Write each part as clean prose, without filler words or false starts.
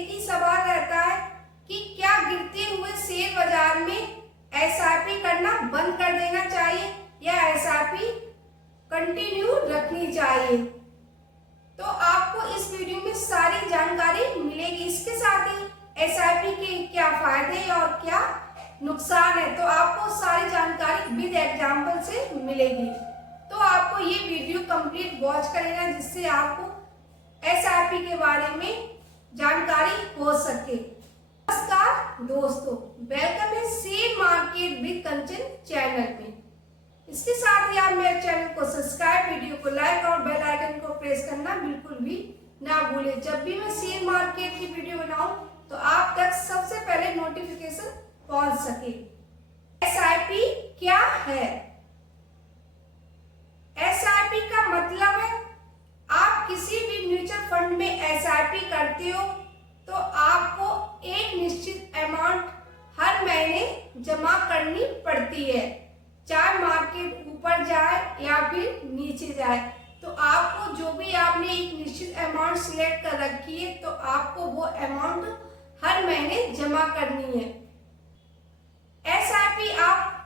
एक ही सवाल रहता है कि क्या गिरते हुए शेयर बाजार में एसआईपी करना बंद कर देना चाहिए या एसआईपी कंटिन्यू रखनी चाहिए। तो आपको इस वीडियो में सारी जानकारी मिलेगी। इसके साथ ही एसआईपी के क्या फायदे और क्या नुकसान है, तो आपको सारी जानकारी विद एग्जाम्पल से मिलेगी। तो आपको ये वीडियो कंप्लीट वॉच करेगा जिससे आपको एसआईपी के बारे में जानकारी हो सके। नमस्कार दोस्तों, वेलकम है share market with Kanchan channel में। इसके साथ ही आप मेरे चैनल को सब्सक्राइब, वीडियो को लाइक और बेल आइकन को प्रेस करना बिल्कुल भी ना भूलें। जब भी मैं शेयर मार्केट की वीडियो बनाऊं तो आप तक सबसे पहले नोटिफिकेशन पहुंच सके। एसआईपी क्या है? एसआईपी का मतलब है आप किसी भी म्यूचुअल फंड में एसआईपी करते हो तो आपको एक निश्चित अमाउंट हर महीने जमा करनी पड़ती है, चाहे मार्केट ऊपर जाए या फिर नीचे जाए। तो आपको जो भी आपने एक निश्चित अमाउंट सिलेक्ट कर रखी है तो आपको वो अमाउंट हर महीने जमा करनी है। एसआईपी आप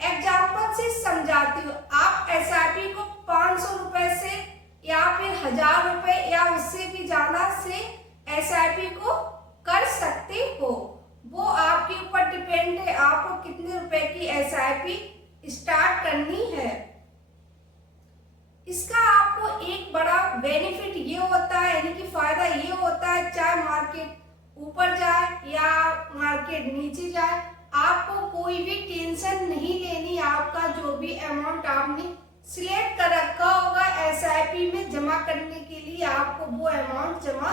एग्जाम्पल से समझाती हो। आप एसआईपी को 500 रुपए से या फिर 1000 रुपए या उससे भी ज्यादा से एसआईपी को कर सकते हो। वो आपके ऊपर डिपेंड है आपको कितने रुपए की एसआईपी स्टार्ट करनी है। इसका आपको एक बड़ा बेनिफिट ये होता है, यानी कि फायदा ये होता है, चाहे मार्केट ऊपर जाए या मार्केट नीचे जाए, आपको कोई भी टेंशन नहीं लेनी। आपका जो भी अमाउंट आपने सिलेक्ट कर रखा होगा एसआईपी में जमा करने के लिए, आपको वो अमाउंट जमा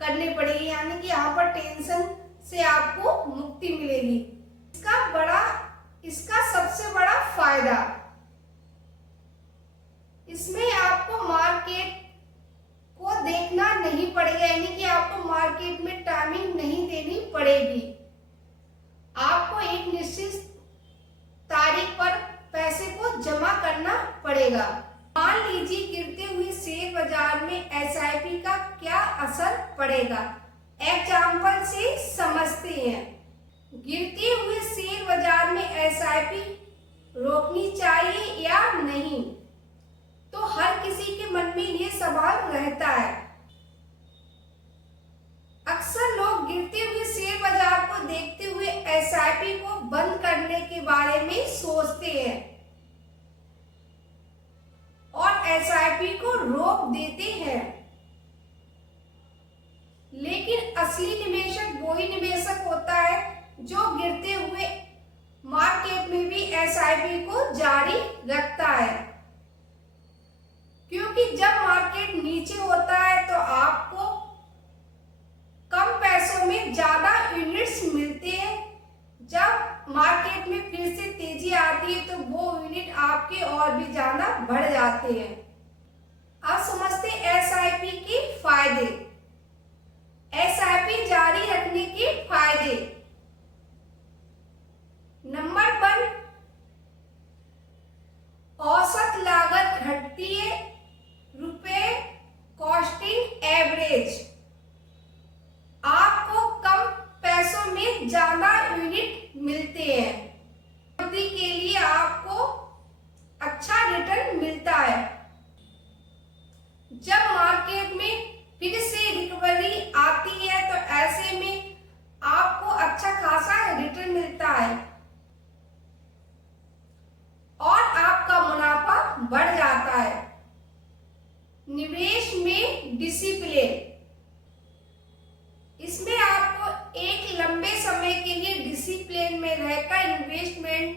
करनी पड़ेगी, यानी कि यहाँ पर टेंशन से आपको मुक्ति मिलेगी। इसका सबसे बड़ा फायदा, इसमें आपको मार्केट को देखना नहीं पड़ेगा, यानी कि आपको मार्केट में टाइमिंग नहीं देनी पड़ेगी। आपको एक निश्चित तारीख पर पैसे को जमा करना पड़ेगा। मान लीजिए गिरते हुए शेयर बाजार में एसआईपी का क्या असर पड़ेगा, एग्जाम्पल से समझते हैं। गिरते हुए शेयर बाजार में एसआईपी रोकनी चाहिए या नहीं, तो हर किसी के मन में ये सवाल रहता है। अक्सर लोग गिरते हुए शेयर बाजार को देखते हुए एसआईपी को बंद करने के बारे में सोचते हैं और एसआईपी को रोक देते हैं। लेकिन असली निवेशक वही निवेशक होता है जो गिरते हुए मार्केट में भी एसआईपी को जारी रखता है, क्योंकि जब मार्केट नीचे होता है तो आपको कम पैसों में ज्यादा यूनिट्स मिलते हैं। जब मार्केट में फिर से तेजी आती है तो वो यूनिट आपके और भी ज्यादा बढ़ जाते हैं। अब समझते एसआईपी के फायदे। एसआईपी जारी रखने के फायदे। नंबर 1, औसत लागत घटती है, रुपए कॉस्टिंग एवरेज। आपको कम पैसों में ज्यादा यूनिट मिलते हैं, के लिए आपको अच्छा रिटर्न मिलता है। जब मार्केट में फिर से रिकवरी आती है तो ऐसे में आपको अच्छा खासा रिटर्न मिलता है और आपका मुनाफा बढ़ जाता है। निवेश में डिसिप्लिन। इसमें आपको एक लंबे समय के लिए डिसिप्लिन में रहकर इन्वेस्टमेंट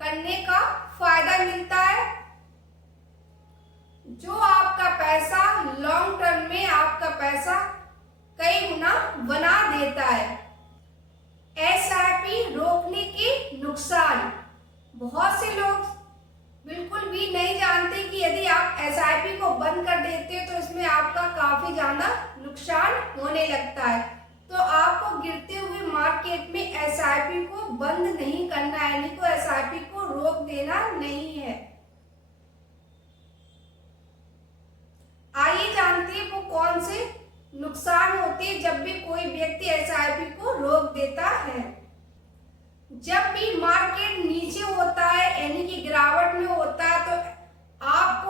करने का फायदा मिलता है, जो आपका पैसा लॉन्ग टर्म में आपका पैसा कई गुना बना देता है। एसआईपी रोकने के नुकसान। बहुत से लोग बिल्कुल भी नहीं जानते कि यदि आप एसआईपी को बंद कर देते हो तो इसमें आपका काफी ज्यादा नुकसान होने लगता है। तो आपको गिरते हुए मार्केट में एसआईपी को बंद नहीं करना है, यानी को एसआईपी को रोक देना नहीं है। आइए जानते हैं वो कौन से नुकसान होते होती है जब भी कोई व्यक्ति एसआईपी को रोक देता है। जब भी मार्केट नीचे होता है यानी कि गिरावट में होता है तो आप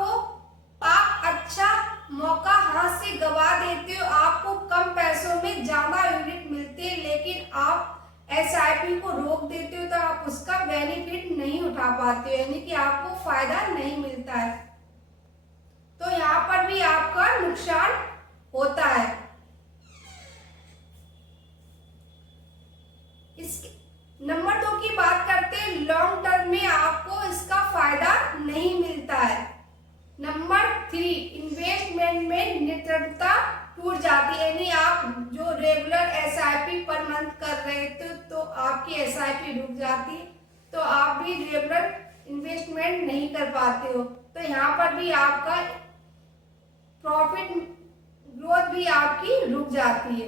अच्छा मौका हाथ से गवा देते हो। आपको कम पैसों में ज्यादा यूनिट मिलते हैं, लेकिन आप एसआईपी को रोक देते हो तो आप उसका बेनिफिट नहीं उठा पाते हो, यानी कि आपको फायदा नहीं मिलता है। तो यहाँ पर भी आपका नुकसान होता है। इसके नंबर 2 की बात करते हैं, लॉन्ग टर्म में आपको इसका फायदा नहीं मिलता है। नंबर 3, इन्वेस्टमेंट में निरंतरता टूट जाती है, यानी आप जो रेगुलर एसआईपी पर मंथ कर रहे थे तो आपकी एसआईपी रुक जाती है, तो आप भी रेगुलर इन्वेस्टमेंट नहीं कर पाते हो। तो यहाँ पर भी आपका प्रॉफिट ग्रोथ भी आपकी रुक जाती है।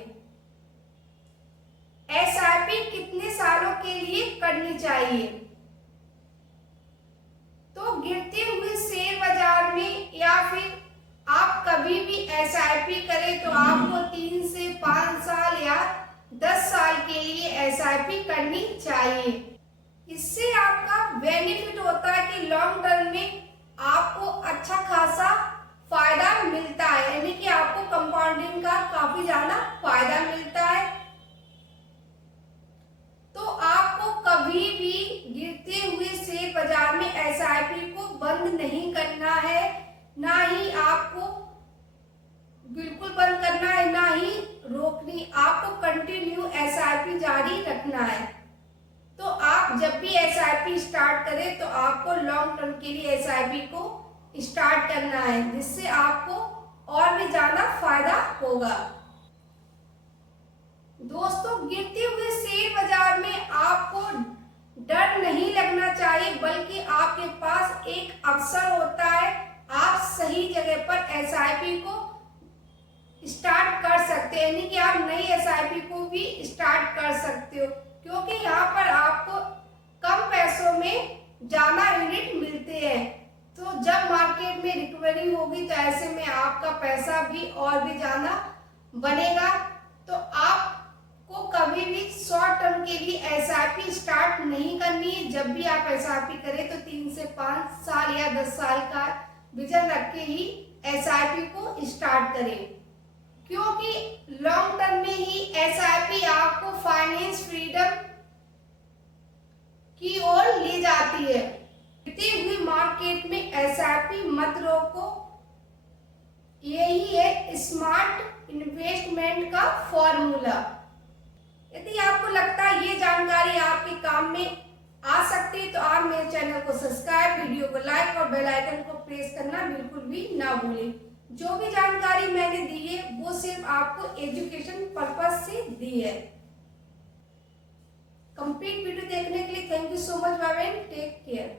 एसआईपी कितने सालों के लिए करनी चाहिए? तो गिरते हुए शेयर बाजार में या फिर आप कभी भी एसआईपी करें तो आपको 3 से 5 साल या 10 साल के लिए एसआईपी करनी चाहिए। इससे आपका बेनिफिट होता है कि लॉन्ग टर्म में आपको अच्छा खासा फायदा मिलता है, यानी कि आपको कंपाउंडिंग का काफी ज्यादा फायदा मिलता है। तो आपको कभी भी गिरते हुए शेयर बाजार में एसआईपी को बंद नहीं करना है, ना ही आपको बिल्कुल बंद करना है, ना ही रोकनी। आपको कंटिन्यू एसआईपी जारी रखना है। तो आप जब भी एसआईपी स्टार्ट करें तो आपको लॉन्ग टर्म के लिए एसआईपी को स्टार्ट करना है, जिससे आपको और भी ज्यादा फायदा होगा। दोस्तों, गिरते हुए शेयर बाजार में आपको डर नहीं लगना चाहिए, बल्कि आपके पास एक अवसर होता है। आप सही जगह पर एसआईपी को स्टार्ट कर सकते हैं, यानी कि आप नई एसआईपी को भी स्टार्ट कर सकते हो, क्योंकि यहाँ पर आपको कम पैसों में ज्यादा यूनिट मिलते हैं। तो जब मार्केट में रिकवरी होगी तो ऐसे में आपका पैसा भी और भी ज्यादा बनेगा। तो आपको कभी भी शॉर्ट टर्म के लिए एसआईपी स्टार्ट नहीं करनी है। जब भी आप एसआईपी करें तो 3 से 5 साल या 10 साल का विजन रख के ही एसआईपी को स्टार्ट करें, क्योंकि लॉन्ग टर्म में ही एसआईपी आपको फाइनेंस फ्रीडम की ओर ले जाती है। गिरती हुई मार्केट में एसआईपी मत रोको, यही है स्मार्ट इन्वेस्टमेंट का फॉर्मूला। यदि आपको लगता है ये जानकारी आपके काम में आ सकती है तो आप मेरे चैनल को सब्सक्राइब, वीडियो को लाइक और बेल आइकन को प्रेस करना बिल्कुल भी ना भूलें। जो भी जानकारी मैंने दी है वो सिर्फ आपको एजुकेशन पर्पस से दी है। कंप्लीट वीडियो देखने के लिए thank you so much, bye bye, take care.